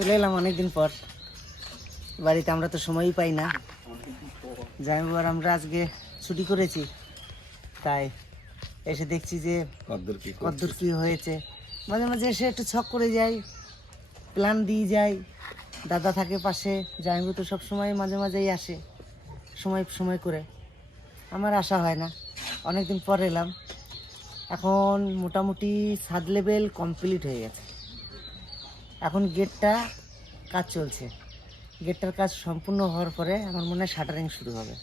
চলে এলাম অনেকদিন পর বাড়িতে। আমরা তো সময়ই পাই না। জামাইবাবু আর আমরা আজকে ছুটি করেছি, তাই এসে দেখছি যে কদ্দূর কি হয়েছে। মাঝে মাঝে এসে একটু ছক করে যাই, প্ল্যান দিয়ে যাই। দাদা থাকে পাশে, জামাইবাবু তো সবসময় মাঝে মাঝেই আসে, সময় সময় করে। আমার আসা হয় না, অনেকদিন পর এলাম। এখন মোটামুটি ছাদ লেভেল কমপ্লিট হয়ে গেছে। এখন গেটটা কাজ চলছে। গেটটার কাজ সম্পূর্ণ হওয়ার পরে আমার মনে হয় শাটারিং শুরু হবে।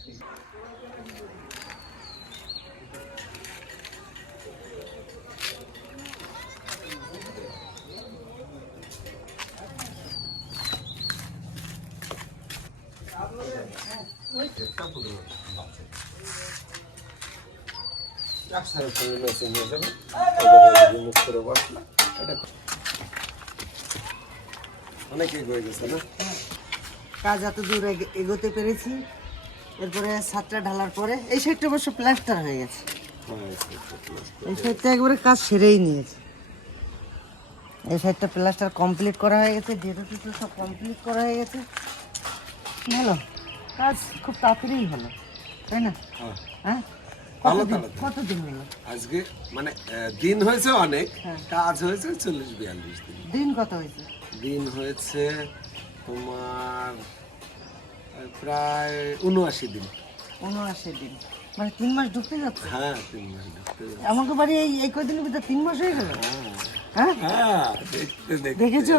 কাজ এত দূর এগোতে পেরেছি। এরপরে ছাদটা ঢালার পরে এই সাইডটা অবশ্য প্লাস্টার হয়ে গেছে। এই সাইডটা একবারে কাজ সেরেই নিয়েছে। এই সাইডটা প্লাস্টার কমপ্লিট করা হয়ে গেছে, যেটা সব কমপ্লিট করা হয়ে গেছে। ভালো কাজ, খুব তাড়াতাড়ি হলো, তাই না? হ্যাঁ, কতদিন হলো আজকে? মানে দিন হয়েছে অনেক, কাজ হয়েছে 40-42 দিন। দিন কত হয়েছে? দিন হয়েছে তোমার প্রায় 79 দিন। 79 দিন, মানে 3 মাস ঢুকতে যাচ্ছে। হ্যাঁ, 3 মাস ঢুকতে যাচ্ছে। আমাকে বাড়ি এই কয়দিনের ভিতরে 3 মাস হয়ে গেল। হ্যাঁ, হ্যাঁ, দেখতে দেখতে দেখেছো,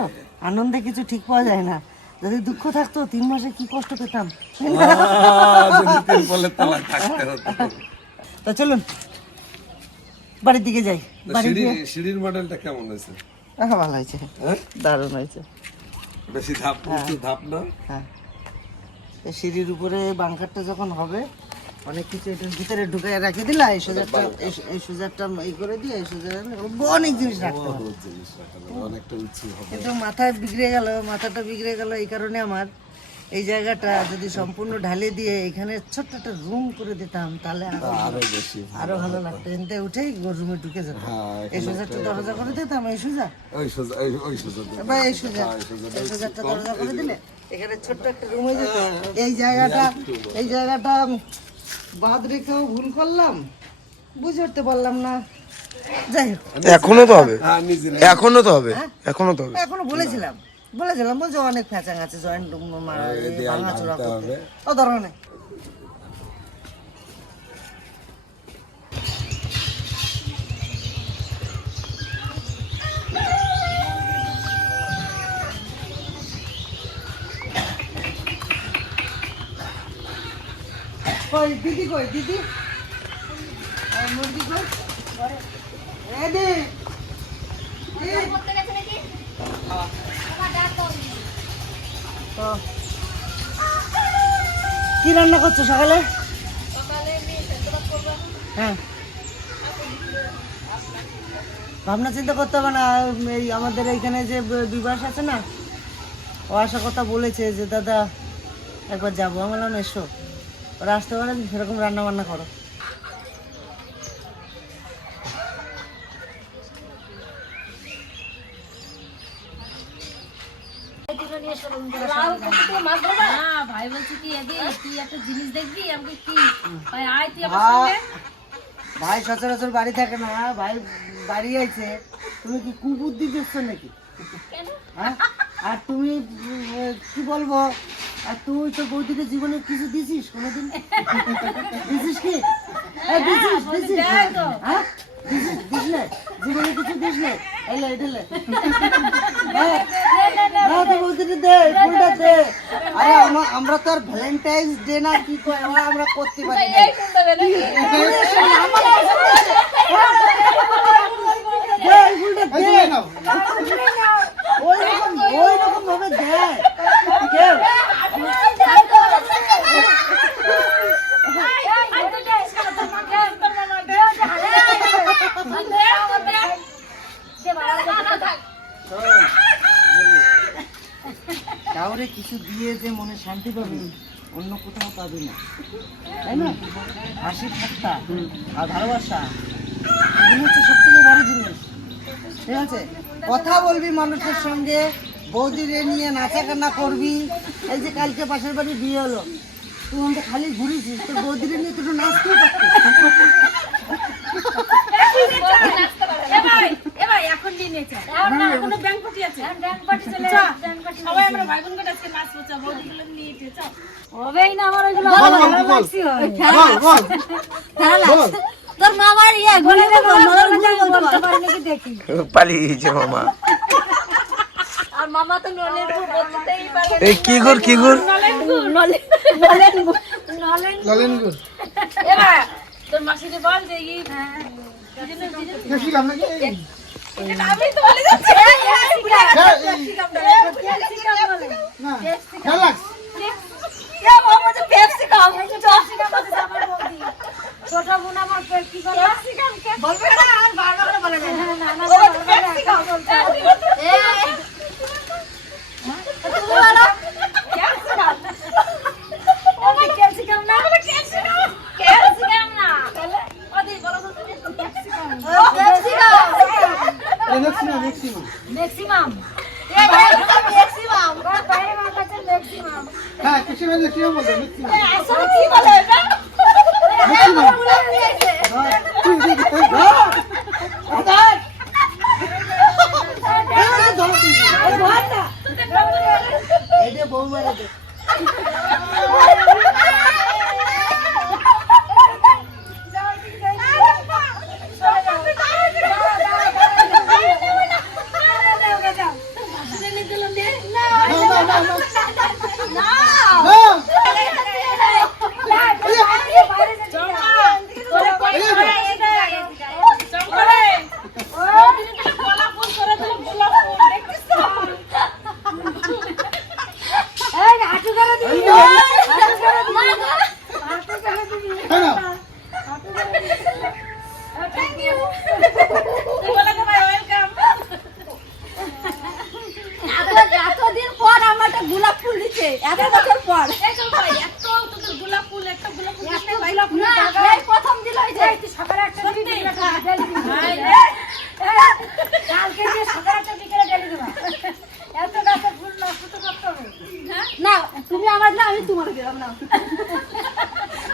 আনন্দে কিছু ঠিক পাওয়া যায় না। যদি দুঃখ থাকতো 3 মাসে কি কষ্ট পেতাম। যদি তিরপলের তলায় থাকতে হতো। তা চলুন বাড়ির দিকে যাই। বাড়ি গিয়ে সিঁড়ির মডেলটা কেমন হয়েছে? ভালো হয়েছে, হ্যাঁ, দারুণ হয়েছে। বেশি ধাপ, উঁচু ধাপ না। হ্যাঁ, এই সিঁড়ির উপরে বাংকারটা যখন হবে, অনেক কিছু এটার ভিতরে ঢুকে রেখে দিলা। এই সোজারটা এই করে দিয়ে এই সোজার অনেক জিনিস রাখতে হবে। অনেকটা উঁচু হবে। কিন্তু মাথাটা বিগড়ে গেল এই কারণে আমার এই জায়গাটা যদি সম্পূর্ণ ঢালে দিয়ে এখানে ছোট্ট একটা রুম করে দিতাম, তাহলে আরো ভালো লাগতো। এনতে উঠেই রুমে ঢুকে যেত। এই সোজারটা দরজা করে দিতাম, এই সোজারটা দরজা করে দিলে এখানে ছোট্ট একটা রুম হয়ে যেত। এই জায়গাটা বাদ রেখেও ভুল করলাম, বুঝে উঠতে পারলাম না। যাই হোক, এখনো তো হবে, এখনো বলেছিলাম বলছে অনেক ফ্যাচাং আছে, জয়েন্ট ভাঙাচোরা করতে। ও দরকার নেই। দিদি কই? দিদি মুরগি কই? কি রান্না করছো সকালে? হ্যাঁ, ভাবনা চিন্তা করতে হবে না। এই আমাদের এইখানে যে বিবাস আছে না, ও আসার কথা বলেছে যে দাদা একবার যাবো। আমি বললাম এসো, ওরা আসতে পারে, সেরকম রান্না বান্না করো। ভাই সচরাচর বাড়ি থাকে না, ভাই বাড়ি আইছে। তুমি কি কুবুদ্ধি দিচ্ছ নাকি? হ্যাঁ, আর তুমি কি বলবো, আর তুই তো বৌদিকে জীবনে কিছু দিছিস কোনোদিন? দিছিস কি? দিছিস হ্যাঁ, দিস না জীবনে কিছু দিস না। আমরা তো আর ভ্যালেন্টাইন্স ডে না কি কয় আমরা করতে পারি না। ওইরকম ভাবে দেয় কেউ। কাউরে কিছু দিয়ে যে মনে শান্তি পাবে অন্য কোথাও পাবে না, তাই না? হাসি ঠাট্টা আর ভালোবাসা, এগুলো হচ্ছে সব থেকে বড় জিনিস। ঠিক আছে, কথা বলবি মানুষের সঙ্গে, বৌদিরে নিয়ে নাচা কান্না করবি। এই যে কালকে পাশের বাড়ি বিয়ে হলো, তুই আমাকে খালি ঘুরিছিস, তোর বৌদিরে নিয়ে তুই নাচতেও পারতিস। এখন দিন এখনো ব্যাংক পার্টি আছে, ব্যাংক পার্টি চলে সবাই আমরা ভাই বোন করে আজকে নাচবো, চা বৌদিগুলো নিয়ে চা হবেই না আমার ওইগুলো ভালো লাগছে। তোর মামার ইয়ে গলে বলতে পারি নাকি দেখি পালিয়েছে মামা। আর মামা তো নলেন বলতেই পারে। এই কি গুড় কি গুড়? নলেন গুড়। এবার তোর মাসিকে বল যে ই আমি তো বলে যাচ্ছি ছোট বোন আমার কি বলবে না, আর বারবার বলে যায় না না ক্যাপসিকাম না ক্যাপসিকাম না তাহলে ওদি বলো তো ক্যাপসিকাম ম্যাক্সিমাম হ্যাঁ কিছু ম্যাক্সিমাম বলতে ম্যাক্সিমাম আসলে কি বলে এটা এতদিন পর আমার একটা গোলাপ ফুল দিচ্ছে, এত বছর পর এত তোদের গোলাপ ফুল একটা গোলাপ ফুল না এই প্রথম দিল এই যে সকালে একটা কালকে যে সকালে একটা বিকেলে ডেলি দিবা এত গাছের ফুল নষ্ট তো করতে হবে না। তুমি আমার না আমি তোমার দিলাম না,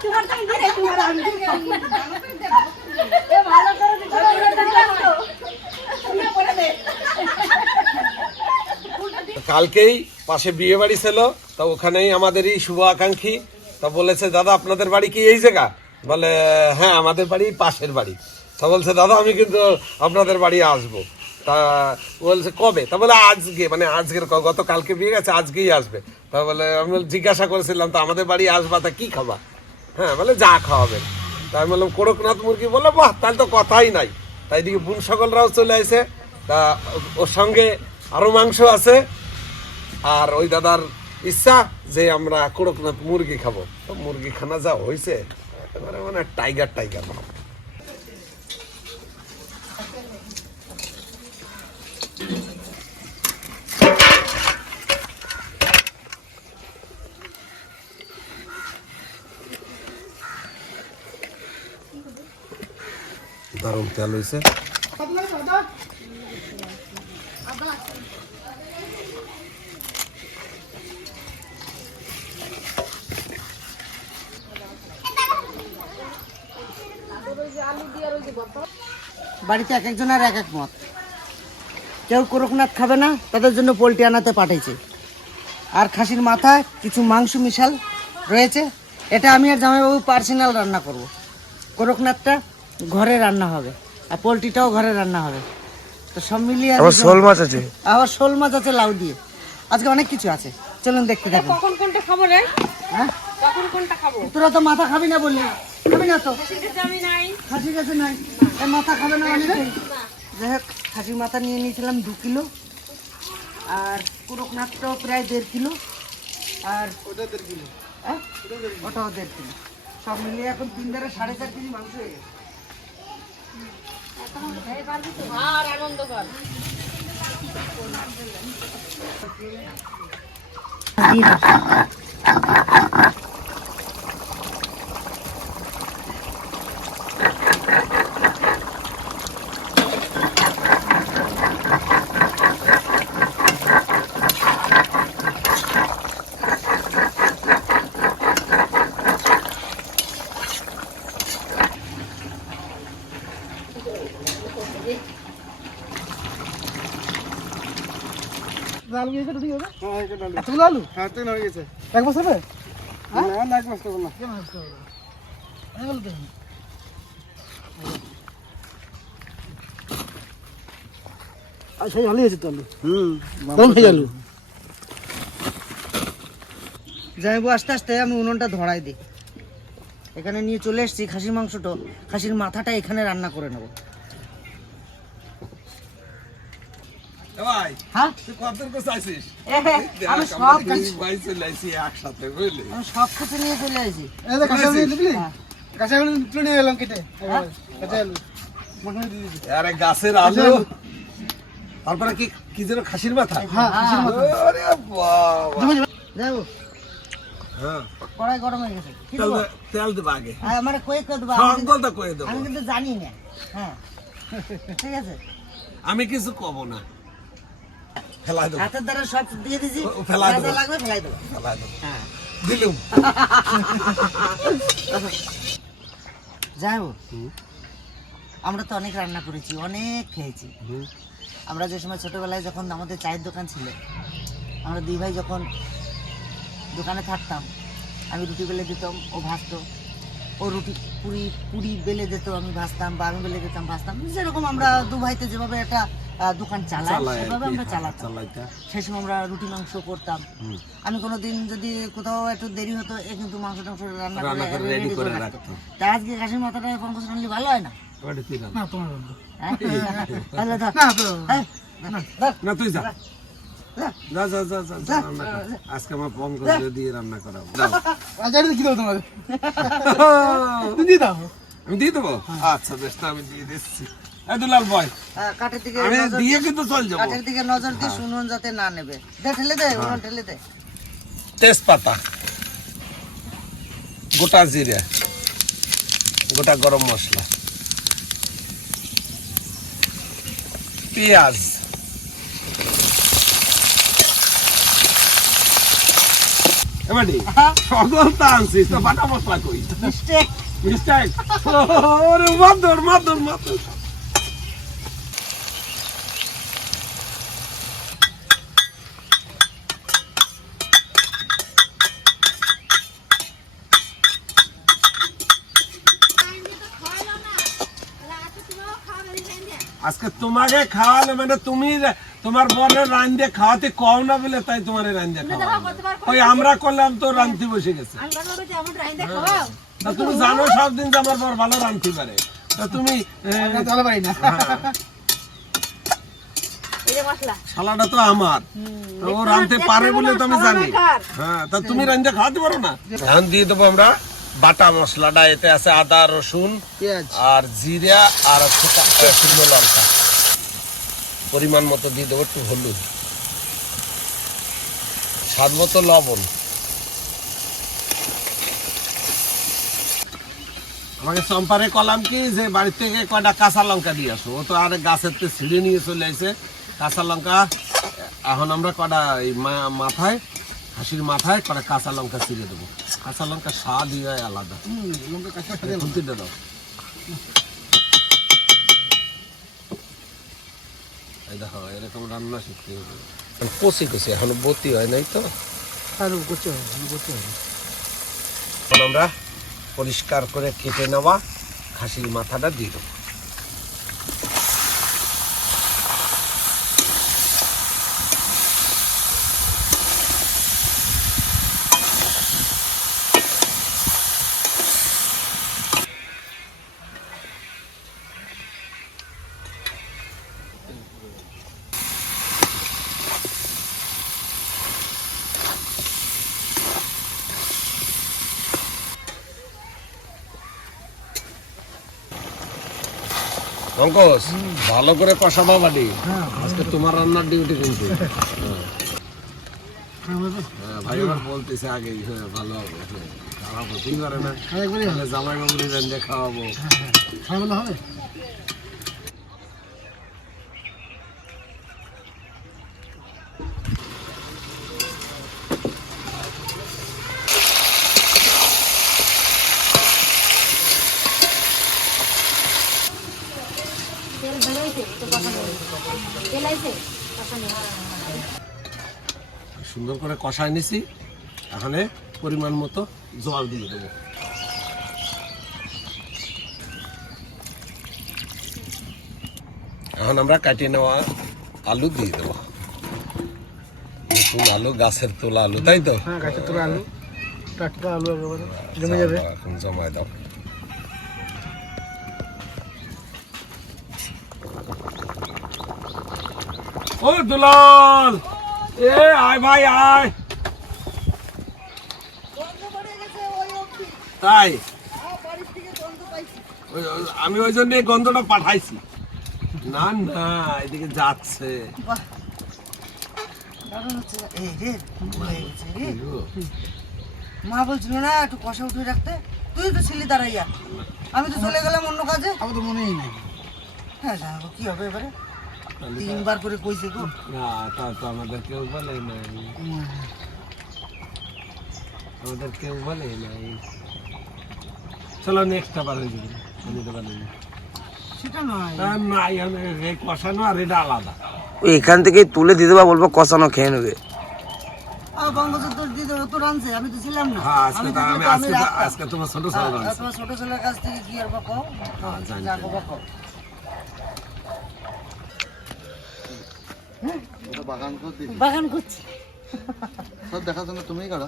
তোমার তো দিলে তোমার আমি এ ভালো করে দিতে তুমি বলে দে। কালকেই পাশে বিয়ে বাড়ি ছিল, তা ওখানেই আমাদেরই শুভ আকাঙ্ক্ষী তা বলেছে দাদা আপনাদের বাড়ি কি এই জায়গা? বলে হ্যাঁ আমাদের বাড়ি পাশের বাড়ি। তা বলছে দাদা আমি কিন্তু আপনাদের বাড়ি আসবো। তা বলছে কবে? তা বলে আজকে, মানে আজকের গত কালকে বিয়ে গেছে আজকেই আসবে। তা বলে আমি জিজ্ঞাসা করেছিলাম তা আমাদের বাড়ি আসবা তা কি খাবা? হ্যাঁ বলে যা খাওয়াবেন। তা আমি বললাম করকনাথ মুরগি। বলে বাহ তাহলে তো কথাই নাই। তাই এদিকে বোন সকলরাও চলে আসে, তা ওর সঙ্গে আরো মাংস আছে। আর ওই দাদার ইচ্ছা যে আমরা করকনাথ মুরগি খাবো, তো মুরগি খানা যা হয়েছে একেবারে মানে টাইগার টাইগার। দারুণ তেল হয়েছে। বাড়িতে এক একজনের এক এক মত, কেউ করকনাথ খাবে না, তাদের জন্য পোলট্রি আনাতে পাঠাইছে। আর খাসির মাথা কিছু মাংস মিশাল রয়েছে, এটা আমি আর জামাইবাবু পার্সোনাল রান্না করব। করকনাথটা ঘরে রান্না হবে আর পোলট্রিটাও ঘরে রান্না হবে। তো সব মিলিয়ে আবার শোল মাছ আছে, আবার শোল মাছ আছে লাউ দিয়ে, আজকে অনেক কিছু আছে। চলুন দেখতে থাকুন। কখন কোনটা খাবো রে? হ্যাঁ কখন কোনটা খাবো? তোরা তো মাথা খাবি না বললি, খাবি না তো? আমি নাই খাসি কাছে নাই, এই মাথা খাবে না অনেকেই। যাই হোক খাসির মাথা নিয়ে নিয়েছিলাম 2 কিলো, আর করকনাথটাও প্রায় 1.5 কিলো, আর ওটা 1.5 কিলো, হ্যাঁ ওটাও 1.5 কিলো। সব মিলিয়ে এখন 3 দ্বারা 4.5 কেজি মাংস হয়ে গেছে। আর আনন্দ কর। আলু গিয়েছে ঠিক হবে হ্যাঁ এটা আলু এতগুলো আলু হ্যাঁ তো হয়ে গেছে এক মাস হবে হ্যাঁ না এক মাস হবে না কেন হবে অনেকগুলো তো আচ্ছা ভালো হয়েছে তো আলু দাম হয়ে আলু জামাইবাবু আস্তে আস্তে আমি উনুনটা ধরাই দিই। এখানে নিয়ে চলে এসেছি খাসির মাংসটা, খাসির মাথাটা এখানে রান্না করে নেবো। ভাই হ্যাঁ তুই কতদিন করে চাইছিস আমি সব ভাই চলে আইছি একসাথে বুঝলি আমি সব কিছু নিয়ে চলে আসি। এই দেখ কাঁচা আলু দিবি কাঁচা আলু তুলে নিয়ে এলাম কেটে কাঁচা আলু মাখানে দিয়ে দিবি আরে গাছের আলু তারপরে কি কি যেন খাসির মাথা হ্যাঁ কিসের মাথা আরে বাবা যাবো হ্যাঁ কড়াই গরম হয়ে গেছে। কি তেল দেবো? তেল দেবো আগে আমার কয়ে করে দেবো, সকলটা করে দেবো আমি কিন্তু জানি না। হ্যাঁ ঠিক আছে, আমি কিছু কব না ফেলাই দেবো হাতের দ্বারা সব দিয়ে দিছি, ফেলাই যা দেবো। যা লাগবে ফেলাই দেবো। ফেলাই দেবো হ্যাঁ দিলুম যাই হোক, আমরা তো অনেক রান্না করেছি, অনেক খেয়েছি। আমরা যে সময় ছোটবেলায় যখন আমাদের চায়ের দোকান ছিল, আমরা দুই ভাই যখন দোকানে থাকতাম, আমি রুটি বেলে দিতাম, ও ভাজতো, ও রুটি পুরি বেলে দিত, আমি ভাজতাম, বা আমি বেলে দিতাম, ভাজতাম। যেরকম আমরা দু ভাইতে যেভাবে একটা দোকান চালাই সেভাবে আমরা চালাতাম। সেই সময় আমরা রুটি মাংস করতাম। আমি কোনোদিন যদি কোথাও একটু দেরি হতো, এ কিন্তু মাংস টাংস রান্না করে রেডি করে রাখতো। তা আজকে খাসির মাথাটা পঙ্কজ রান্নলে ভালো হয় না? না তোমার বন্ধু হ্যাঁ? তাহলে ধর। না তো হ্যাঁ, ধর। না তুই যা যা। যা যা যা যা যা রান্না কর। আজকে আমার ফোন করে দিয়ে রান্না করাবো দাও। আচ্ছা এটা কি দেবো তোমার তুমি দিয়ে দাও আমি দিয়ে দেবো আচ্ছা বেশ তা আমি দিয়ে দিচ্ছি এই দুলাল ভাই কাঠের দিকে আমি নজর দিয়ে দিস, কিন্তু চল যাবো কাঠের দিকে নজর দিয়ে শুনুন যাতে না নেবে। দে ঠেলে দে, উনুন ঠেলে দে। তেজপাতা গোটা জিরা গোটা গরম মশলা পেঁয়াজ এবারে সকল তা আনছিস তো বাটা মশলা কই মিস্টেক। মিস্টেক ওরে মাদর মাদর মাদর আজকে তোমাকে খাওয়ালে মানে তুমি তোমার বোনের রান্ধে খাওয়াতে কও না বলে তাই তোমার রান্ধে খাওয়াবো। ওই আমরা করলাম তো রান্ধতে বসে গেছে। তা তুমি জানো সব দিন যে আমার বর ভালো রান্ধতে পারে, তা তুমি ভালো পারি না শালাটা তো আমার, ও রান্ধতে পারে বলে তো আমি জানি। হ্যাঁ তা তুমি রান্ধতে খাওয়াতে পারো না। এখন দিয়ে দেবো আমরা বাটা মশলাটা, এতে আছে আদা রসুন পেঁয়াজ আর জিরা আর শুকনো লঙ্কা, পরিমাণ মতো দিয়ে দেবো একটু হলুদ, স্বাদ মতো লবণ। আমাকে চম্পারে কলাম কি যে বাড়ি থেকে কয়টা কাঁচা লঙ্কা দিয়ে আসো, ও তো আর গাছের তো ছিঁড়ে নিয়ে চলে আসে কাঁচা লঙ্কা। এখন আমরা কটা এই মাথায় হাসির মাথায় কটা কাঁচা লঙ্কা ছিঁড়ে দেবো। কাঁচা লঙ্কা স্বাদই হয় আলাদা। লঙ্কা কাঁচা খুন্তিটা দাও, এই দেখো এরকম রান্না শিখতে হবে। কষি কষি এখনো বতি হয় নাই তো, আলু করতে হবে এখন আমরা পরিষ্কার করে কেটে নেওয়া খাসির মাথাটা দিয়ে দেবো। পঙ্কজ ভালো করে কষাবা বাড়ি, আজকে তোমার রান্নার ডিউটি কিন্তু। হ্যাঁ, ভাই আমার বলতেছে আগেই, হ্যাঁ ভালো হবে, হ্যাঁ খারাপ হতেই পারে না, তাহলে জামাই বাবুরি রান্না খাওয়াবো। ভালো হবে সুন্দর করে কষায় নিছি, এখানে পরিমাণ মতো জল দিয়ে দেবো। এখন আমরা কাটিয়ে নেওয়া আলু দিয়ে দেবো, নতুন আলু, গাছের তোলা আলু, তাই তো? হ্যাঁ, গাছের তোলা আলু, টাটকা আলু একেবারে জমে যাবে। এখন জমায় দাও। ও দুলাল, এ আয় ভাই আয়। তাই আমি ওই জন্য গন্ধটা পাঠাইছি। না না, এদিকে যাচ্ছে। এই রে, ভুল হয়ে গেছে রে। মা বলছিল না একটু কষা উঠে রাখতে, তুই তো ছিলি দাঁড়াইয়া, আমি তো চলে গেলাম অন্য কাজে। আমার তো মনেই নেই। হ্যাঁ জানাবো কি হবে এবারে, 3 বার করে কইছে গো। না, তা তো আমাদের কেউ বলে নাই, আমাদের কেউ বলে নাই। চলো নেক্সট আবার হয়ে যাবে, নিতে পারি সেটা নয়, নাই, এই কষানো আর এটা আলাদা। ওই এখান থেকে তুলে দিতে বা বলবো কষানো খেয়ে নেবে। বঙ্গবন্ধু দিদি তো রানছে, আমি তো ছিলাম না। হ্যাঁ, আজকে তো আমি আজকে তোমার ছোট ছোট রাঁধছে। তোমার ছোট ছেলের কাছ থেকে কি আর বকো, হ্যাঁ, জানি। যা বকো। বাগান করছি, সব দেখার জন্য তুমিই করো।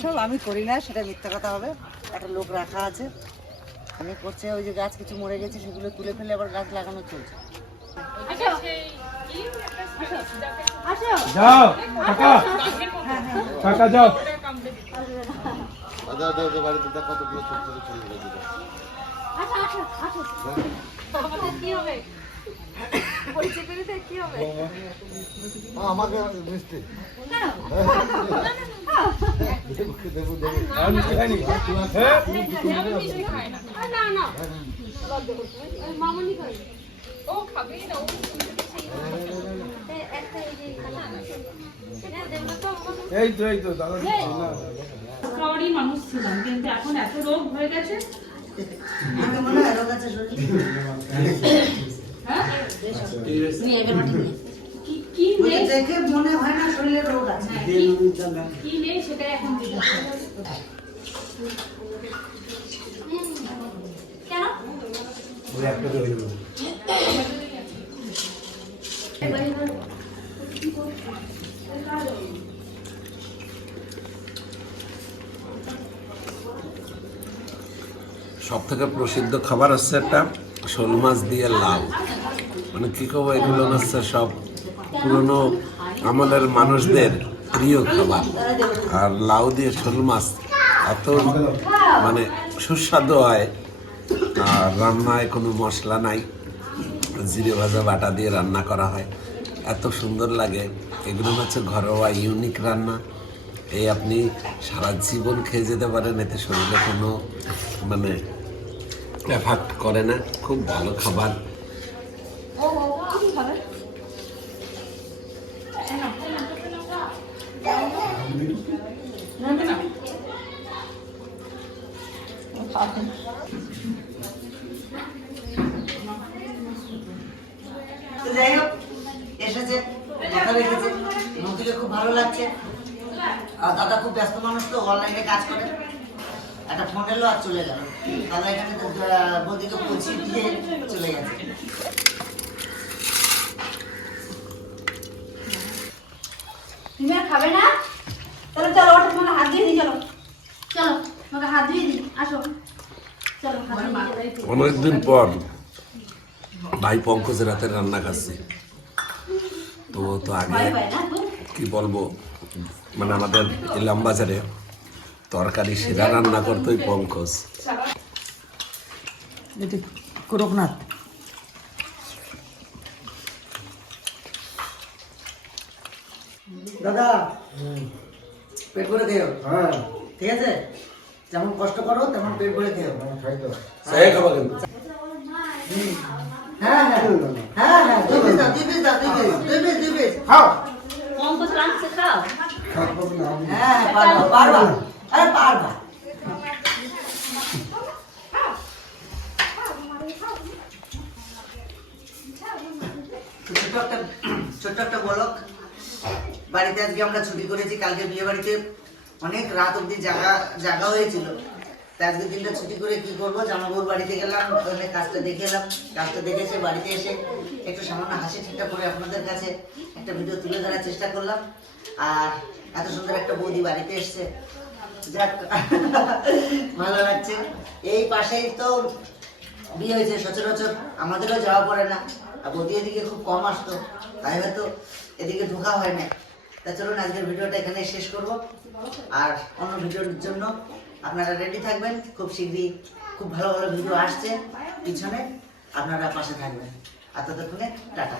সব আমি করি না, সেটা মিথ্যা কথা হবে। একটা লোক রাখা আছে, আমি করছে। ওই যে গাছ কিছু মরে গেছে, সেগুলো তুলে ফেলে আবার গাছ লাগানো চলছে। যাও কাকা, কাকা যাও। বাড়িতে দেখো তো ছোট ছোট ছেলে কি হবে? আমাকে মিষ্টি এই তো দাদা খাওয়ারই মানুষ ছিলাম, কিন্তু এখন এত রোগ হয়ে গেছে। আমার মনে হয় রোগ আছে শরীরে। কি ওই যে নেই, দেখে মনে হয় না শরীরে রোগ আছে। কি নেই সেটাই এখন দিতে হবে। সব থেকে প্রসিদ্ধ খাবার হচ্ছে একটা শোল মাছ দিয়ে লাউ, মানে কি কব, এগুলো হচ্ছে সব পুরনো আমলের মানুষদের প্রিয় খাবার। আর লাউ দিয়ে শোল মাছ এত মানে সুস্বাদু হয়, আর রান্নায় কোনো মশলা নাই, জিরে ভাজা বাটা দিয়ে রান্না করা হয়, এত সুন্দর লাগে। এগুলো হচ্ছে ঘরোয়া ইউনিক রান্না, এই আপনি সারা জীবন খেয়ে যেতে পারেন, এতে শরীরে কোনো মানে এফেক্ট করে না, খুব ভালো খাবার। তো যাই হোক, এসেছে, দেখা রেখেছে, নদীকে খুব ভালো লাগছে। আর দাদা খুব ব্যস্ত মানুষ তো, অনলাইনে কাজ করে, একটা ফোন এলো আর চলে গেল। দাদা এখানে বৌদিকে পৌঁছিয়ে দিয়ে চলে গেছে। তুমি আর খাবে না? তাহলে চলো, ওটা তোমাকে হাত দিয়ে দিই, চলো চলো, তোমাকে হাত দিয়ে দিই, আসো চলো, হাত দিয়ে দিই। অনেকদিন পর ভাই পঙ্কজের হাতের রান্না খাচ্ছি, তো তো আগে কি বলবো, মানে আমাদের ইলাম বাজারে তরকারি সেরা রান্না করতোই পঙ্কজ। এটি করকনাথ। দাদা পেট ভরে খেও, হ্যাঁ ঠিক আছে? যেমন কষ্ট করো তেমন পেট ভরে খেও। খাই তো সেই খাবার কিন্তু হ্যাঁ হ্যাঁ হ্যাঁ হ্যাঁ, 2 পিস দাও, 2 পিস দাও, 2 পিস। খাও পঙ্কজ রাখছে, খাও। খাবো না আমি। হ্যাঁ পারবা পারবা, আরে পারবা। ছোট্ট একটা বলক বাড়িতে আজকে আমরা ছুটি করেছি। কালকে বিয়ে বাড়িতে অনেক রাত অবধি জাগা হয়েছিল। তাই আজকে দিনটা ছুটি করে কি করবো, জামাইবাবুর বাড়িতে গেলাম, ওখানে কাজটা দেখে এলাম। কাজটা দেখে এসে বাড়িতে এসে একটু সামান্য হাসি ঠিকঠাক করে আপনাদের কাছে একটা ভিডিও তুলে ধরার চেষ্টা করলাম। আর এত সুন্দর একটা বৌদি বাড়িতে এসছে, যাক ভালো লাগছে। এই পাশেই তো বিয়ে হয়েছে, সচরাচর আমাদেরও যাওয়া পড়ে না। আর বৌদি এদিকে খুব কম আসতো, তাই হয়তো এদিকে ঢোকা হয় না। তা চলুন আজকের ভিডিওটা এখানে শেষ করব। আর অন্য ভিডিওর জন্য আপনারা রেডি থাকবেন। খুব শীঘ্রই খুব ভালো ভালো ভিডিও আসছে পিছনে, আপনারা পাশে থাকবেন। আর ততক্ষণে টাটা।